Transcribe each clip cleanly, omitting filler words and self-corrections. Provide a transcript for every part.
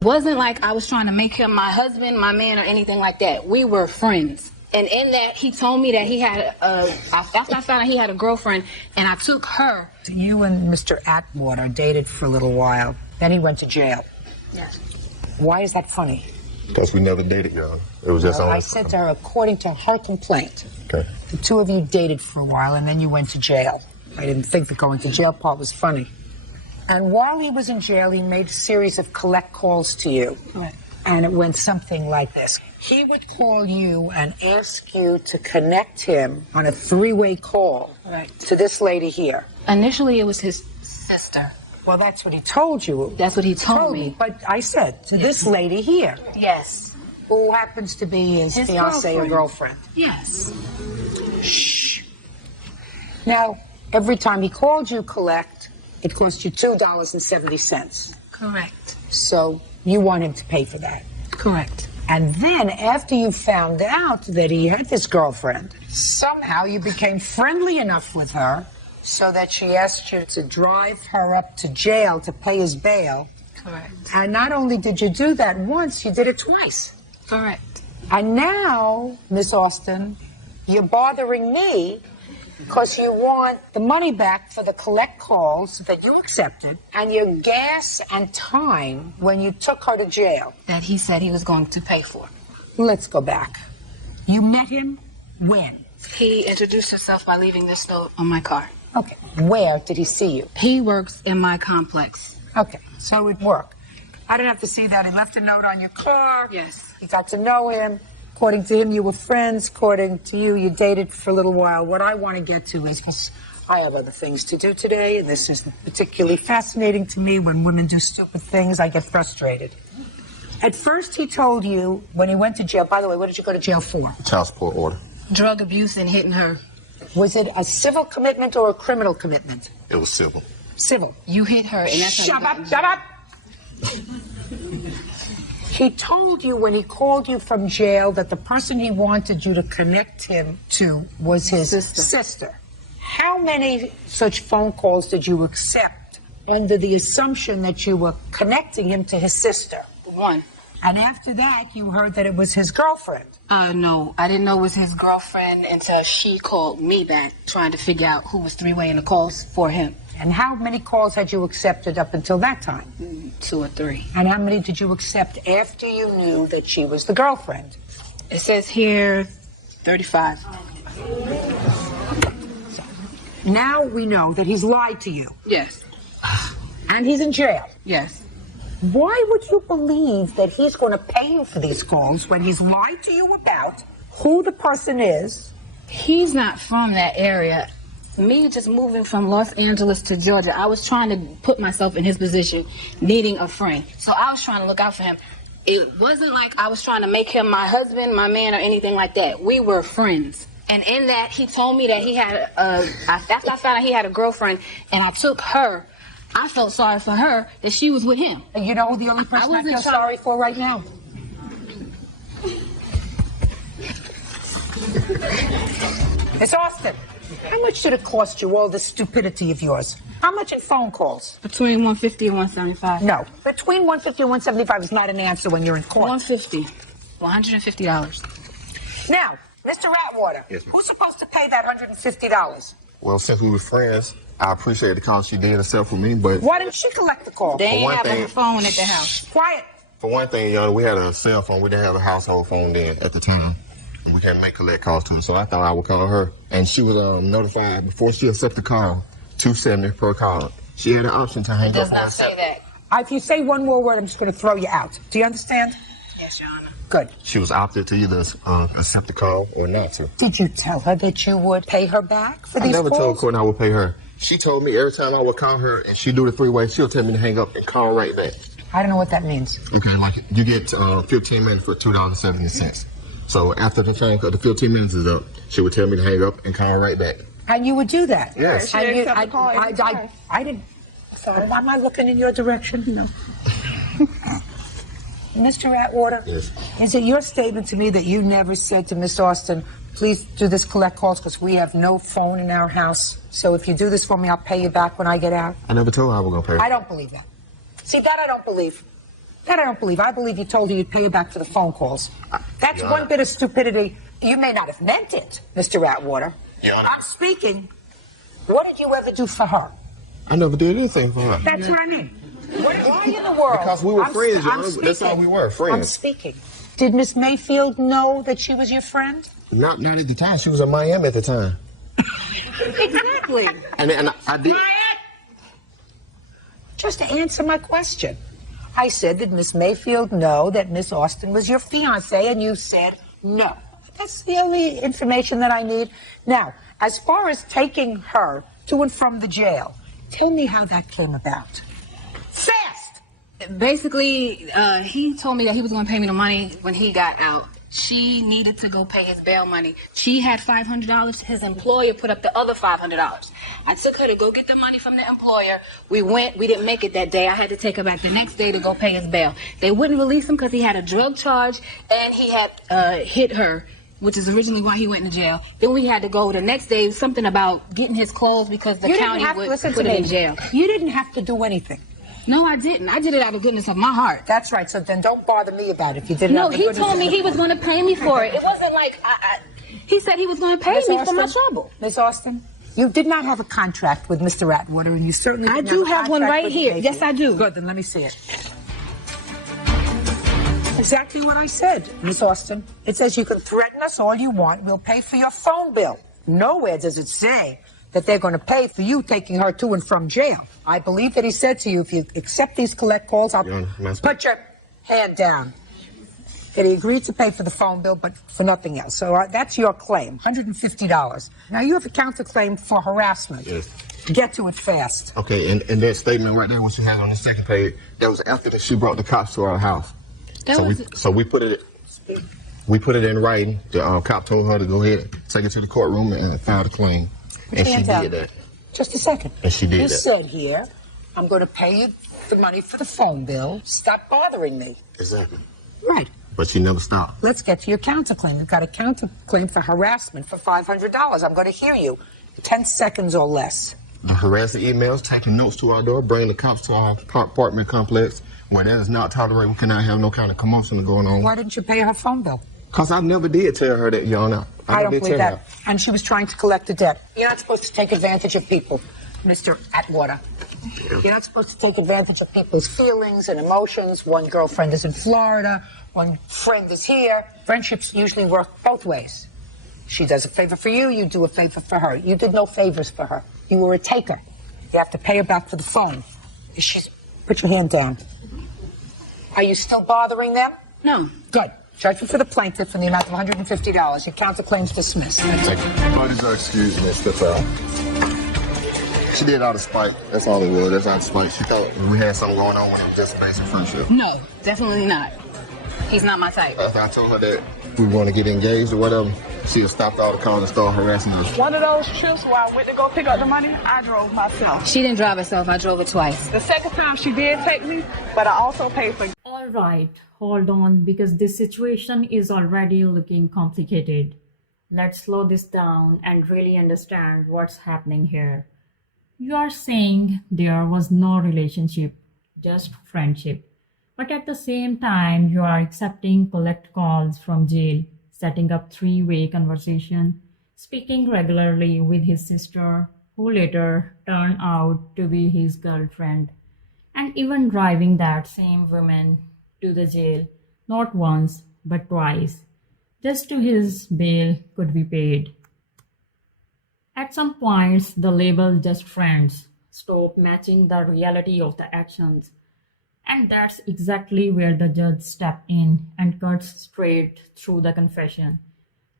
It wasn't like I was trying to make him my husband, my man, or anything like that. We were friends. And in that, he told me that he had after I found out he had a girlfriend, and I took her. You and Mr. Atwater dated for a little while. Then he went to jail. Yes. Why is that funny? Because we never dated, y'all. It was just I said to her, according to her complaint, okay, the two of you dated for a while, and then you went to jail. I didn't think the going to jail part was funny. And while he was in jail, he made a series of collect calls to you. Right. And it went something like this. He would call you and ask you to connect him on a three-way call to this lady here. Initially, it was his sister. Well, that's what he told you. That's what he told me. But I said, to this lady here. Yes. Who happens to be his fiancée or girlfriend. Yes. Shh. Now, every time he called you collect, it cost you $2.70. Correct. So you want him to pay for that. Correct. And then after you found out that he had this girlfriend, somehow you became friendly enough with her so that she asked you to drive her up to jail to pay his bail. Correct. And not only did you do that once, you did it twice. Correct. And now, Miss Austin, you're bothering me because you want the money back for the collect calls that you accepted and your gas and time when you took her to jail. That he said he was going to pay for. Let's go back. You met him when? He introduced himself by leaving this note on my car. Okay. Where did he see you? He works in my complex. Okay. So it worked. I didn't have to see that. He left a note on your car. Yes. You got to know him. According to him, you were friends. According to you, you dated for a little while. What I want to get to is, because I have other things to do today, and this is particularly fascinating to me. When women do stupid things, I get frustrated. At first, he told you, when he went to jail, by the way, what did you go to jail for? child support order. Drug abuse and hitting her. Was it a civil commitment or a criminal commitment? It was civil. Civil. You hit her, and that's Shut up, shut up! He told you when he called you from jail that the person he wanted you to connect him to was his sister. How many such phone calls did you accept under the assumption that you were connecting him to his sister? One. And after that, you heard that it was his girlfriend. No, I didn't know it was his girlfriend until she called me back trying to figure out who was three-waying the calls for him. And how many calls had you accepted up until that time? 2 or 3. And how many did you accept after you knew that she was the girlfriend? It says here 35. So, now we know that he's lied to you. Yes. And he's in jail. Yes. Why would you believe that he's going to pay you for these calls when he's lied to you about who the person is? He's not from that area. Me just moving from Los Angeles to Georgia, I was trying to put myself in his position, needing a friend. So I was trying to look out for him. It wasn't like I was trying to make him my husband, my man, or anything like that. We were friends. And in that, he told me that he had, after I found out he had a girlfriend, and I took her, I felt sorry for her that she was with him. And you know who the only person I feel sorry for right now? It's Austin. How much did it cost you, all this stupidity of yours? How much in phone calls? Between 150 and 175. No. Between 150 and 175 is not an answer when you're in court. 150. $150. Now, Mr. Atwater, Yes, ma'am. who's supposed to pay that $150? Well, since we were friends, I appreciate the call she did herself for me, but Why didn't she collect the call? They ain't one having thing- a phone at the house. Quiet. for one thing, y'all, we had a cell phone. We didn't have a household phone then at the time. And we can't make collect calls to her, so I thought I would call her. And she was notified before she accepted the call, $270 per call. She had an option to hang up. Does not say that. If you say one more word, I'm just going to throw you out. Do you understand? Yes, Your Honor. Good. She was opted to either accept the call or not to. Did you tell her that you would pay her back for I these never calls? told Courtney I would pay her. She told me every time I would call her and she do the three-way, she'll tell me to hang up and call right back. I don't know what that means. Okay, like you get 15 minutes for $2.70. So after the 15 minutes is up, she would tell me to hang up and call right back. And you would do that? Yes. And you, I didn't. Sorry, am I looking in your direction? No. Mr. Atwater, Yes. Is it your statement to me that you never said to Miss Austin, please do this collect calls because we have no phone in our house, so if you do this for me, I'll pay you back when I get out? I never told her I was going to pay her. I don't believe that. See, that I don't believe. That I don't believe. I believe you told her you'd pay her back for the phone calls. That's Your one Honor. bit of stupidity. You may not have meant it, Mr. Atwater. Your Honor. I'm speaking. What did you ever do for her? I never did anything for her. That's what I mean. Why in the world? Because we were friends, Your I'm Honor. That's all we were, friends. I'm speaking. Did Miss Mayfield know that she was your friend? Not at the time. She was in Miami at the time. Exactly. And I did. Just to answer my question. I said, did Miss Mayfield know that Miss Austin was your fiancée? And you said no. That's the only information that I need. Now, as far as taking her to and from the jail, tell me how that came about. Fast! Basically, he told me that he was going to pay me the money when he got out. She needed to go pay his bail money. She had $500. His employer put up the other $500. I took her to go get the money from the employer. We went. We didn't make it that day. I had to take her back the next day to go pay his bail. They wouldn't release him because he had a drug charge and he had hit her, which is originally why he went to jail. Then we had to go the next day, something about getting his clothes because the county would put him in jail. You didn't have to do anything. No, I didn't. I did it out of goodness of my heart. That's right. So then don't bother me about it if you did it out No, of the he goodness told of me your he was heart. going to pay me for it. It wasn't like he said he was going to pay Miss me for my Austin? trouble. Miss Austin, you did not have a contract with Mr. Atwater, and you certainly I didn't do a have one contract right with here. Mayfield. Yes, I do. Good, then let me see it. Exactly what I said, Miss Austin. It says you can threaten us all you want. We'll pay for your phone bill. Nowhere does it say that they're going to pay for you taking her to and from jail. I believe that he said to you, if you accept these collect calls, I'll Your Honor, put your hand down. That he agreed to pay for the phone bill, but for nothing else. So that's your claim, $150. Now you have a counterclaim for harassment. Yes. Get to it fast. Okay, and that statement right there, what she has on the second page, that was after that she brought the cops to our house. So we put it in writing. The cop told her to go ahead, take it to the courtroom, and file the claim. And she did that. Just a second. And she did You that. said here, I'm going to pay you the money for the phone bill. Stop bothering me. Exactly. Right. But she never stopped. Let's get to your counterclaim. You've got a counterclaim for harassment for $500. I'm going to hear you. 10 seconds or less. The harassing emails, taking notes to our door, bringing the cops to our apartment complex. Where that is not tolerated, we cannot have no kind of commotion going on. Why didn't you pay her phone bill? Because I never did tell her that, Your Honor. I don't never did believe tell that. her. And she was trying to collect a debt. You're not supposed to take advantage of people, Mr. Atwater. You're not supposed to take advantage of people's feelings and emotions. One girlfriend is in Florida, one friend is here. Friendships usually work both ways. She does a favor for you, you do a favor for her. You did no favors for her. You were a taker. You have to pay her back for the phone. Put your hand down. Are you still bothering them? No. Good. Judgment for the plaintiff in the amount of $150. Your counterclaim's dismissed. Thank you. Parties are excused, Miss. That's all. She did it out of spite. That's all it was. That's out of spite. She thought we had something going on when it was just a basic friendship. No, definitely not. He's not my type. After I told her that we were going to get engaged or whatever, she had stopped all the calls and started harassing us. One of those trips where I went to go pick up the money, I drove myself. She didn't drive herself. I drove her twice. The second time she did take me, but I also paid for. All right, hold on, because this situation is already looking complicated. Let's slow this down and really understand what's happening here. You are saying there was no relationship, just friendship. But at the same time, you are accepting collect calls from jail, setting up three-way conversation, speaking regularly with his sister, who later turned out to be his girlfriend, and even driving that same woman to the jail, not once, but twice, just to his bail could be paid. At some points, the label just friends stop matching the reality of the actions. And that's exactly where the judge stepped in and cuts straight through the confession.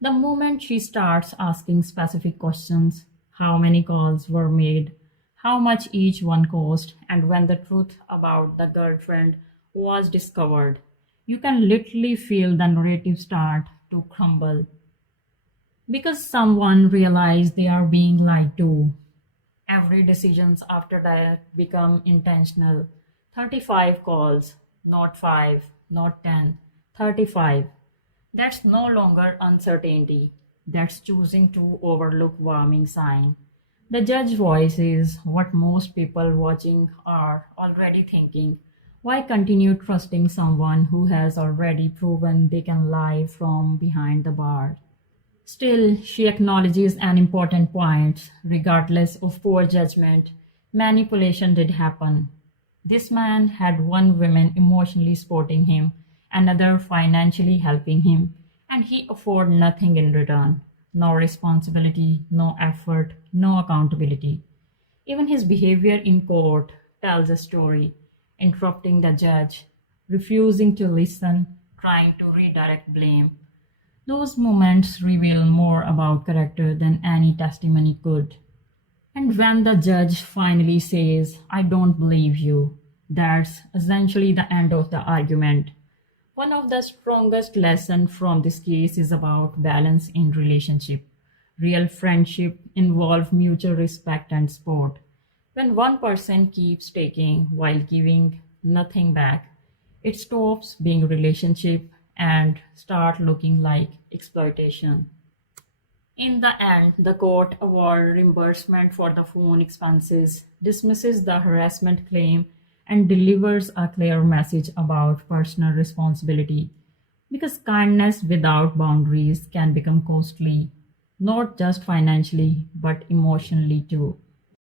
The moment she starts asking specific questions, how many calls were made, how much each one cost, and when the truth about the girlfriend was discovered, you can literally feel the narrative start to crumble. Because someone realized they are being lied to. Every decisions after that become intentional. 35 calls, not 5, not 10, 35. That's no longer uncertainty. That's choosing to overlook warming sign. The judge voice is what most people watching are already thinking. Why continue trusting someone who has already proven they can lie from behind the bar? Still, she acknowledges an important point. Regardless of poor judgment, manipulation did happen. This man had one woman emotionally supporting him, another financially helping him, and he afforded nothing in return. No responsibility, no effort, no accountability. Even his behavior in court tells a story, interrupting the judge, refusing to listen, trying to redirect blame. Those moments reveal more about character than any testimony could. And when the judge finally says, I don't believe you, that's essentially the end of the argument. One of the strongest lessons from this case is about balance in relationship. Real friendship involve mutual respect and support. When one person keeps taking while giving nothing back, it stops being relationship and start looking like exploitation. In the end, the court award reimbursement for the phone expenses, dismisses the harassment claim, and delivers a clear message about personal responsibility. Because kindness without boundaries can become costly, not just financially, but emotionally too.